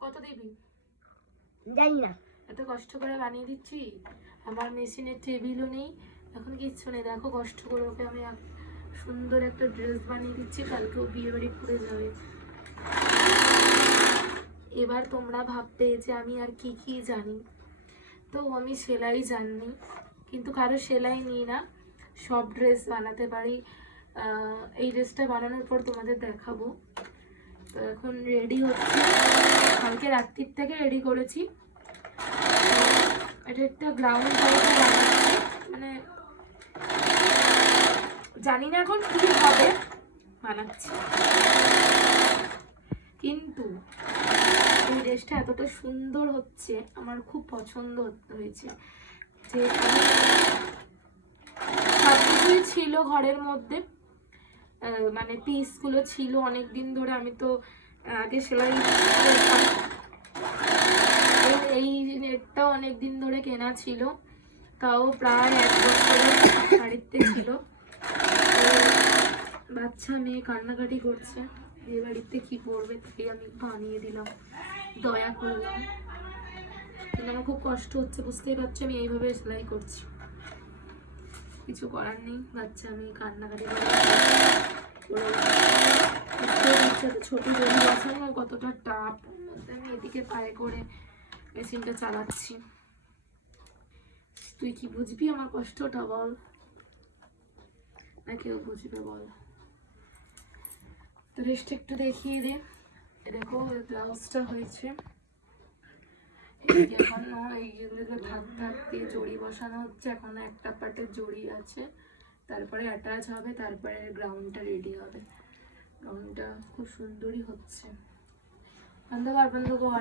কত দিবি জানি না, এত কষ্ট করে বানিয়ে দিচ্ছি। আমার মেশিনের টেবিলও নেই, এখন কিচ্ছু নেই। দেখো কষ্ট করে ওকে আমি সুন্দর একটা ড্রেস বানিয়ে দিচ্ছি, কালকেও বিয়ে বাড়ি পরে যাবে। এবার তোমরা ভাববে যে আমি আর কি কি জানি। তো আমি সেলাই জানি, কিন্তু কারো সেলাই নিই না, সব ড্রেস বানাতে পারি। এই ড্রেসটা বানানোর পর তোমাদের দেখাবো। তো এখন রেডি হচ্ছে, কালকে রাত্রির থেকে রেডি করেছি। এটা একটা গ্রাউন্ড টাইপের বানাচ্ছি, মানে জানি না এখন কি হবে, বানাচ্ছি। কিন্তু এই ড্রেসটা এতটা সুন্দর হচ্ছে, আমার খুব পছন্দ হয়েছে। যে সবকিছুই ছিল ঘরের মধ্যে, মানে পিসগুলো ছিল অনেক দিন ধরে। আমি তো আগে সেলাই করতাম, এই নেটটাও অনেক দিন ধরে কেনা ছিল, তাও প্রায় 1 বছরের বাড়িতে ছিল। বাচ্চা মেয়ে কান্নাকাটি করছে, বিয়ে বাড়িতে কি পরবে, তাই আমি বানিয়ে দিলাম, দয়া করলাম। কিন্তু আমার খুব কষ্ট হচ্ছে, বুঝতেই পারছি। আমি এইভাবে সেলাই করছি, কিছু করার নেই। বাচ্চা মেয়ে কান্নাকাটি ছোট জমি বসানো কতটা টাপ, আমি এদিকে পায়ে করে মেশিনটা চালাচ্ছি। তুই কি বুঝবি আমার কষ্টটা, বল না কেউ বুঝবে বল? তো ড্রেসটা একটু দেখিয়ে দে। দেখো ব্লাউজটা হয়েছে, এখনো এইগুলো থাকতে জড়ি বসানো হচ্ছে, এখনো একটা পার্টের জড়ি আছে, তারপরে অ্যাটাচ হবে, তারপরে গ্রাউন্ডটা রেডি হবে। গ্রাউন্ডটা খুব সুন্দরই হচ্ছে। বন্ধ কর, বন্ধ কর।